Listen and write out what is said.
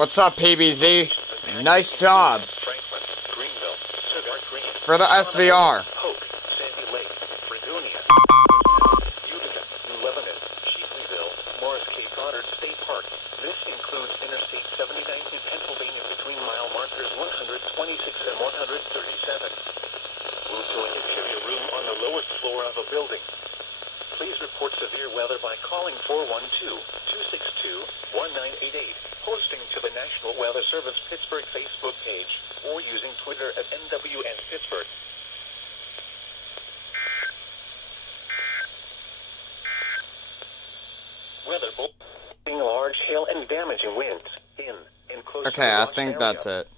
What's up, PBZ? Nice job. For the SVR. This includes Interstate 79 in Pennsylvania between mile markers 126 and 137. Move to a interior room on the lowest floor of a building. Please report severe weather by calling 412-262-1988, posting to the National Weather Service Pittsburgh Facebook page, or using Twitter at NWN Pittsburgh. Weather large hail and damaging winds in enclosed. Okay, I think that's it.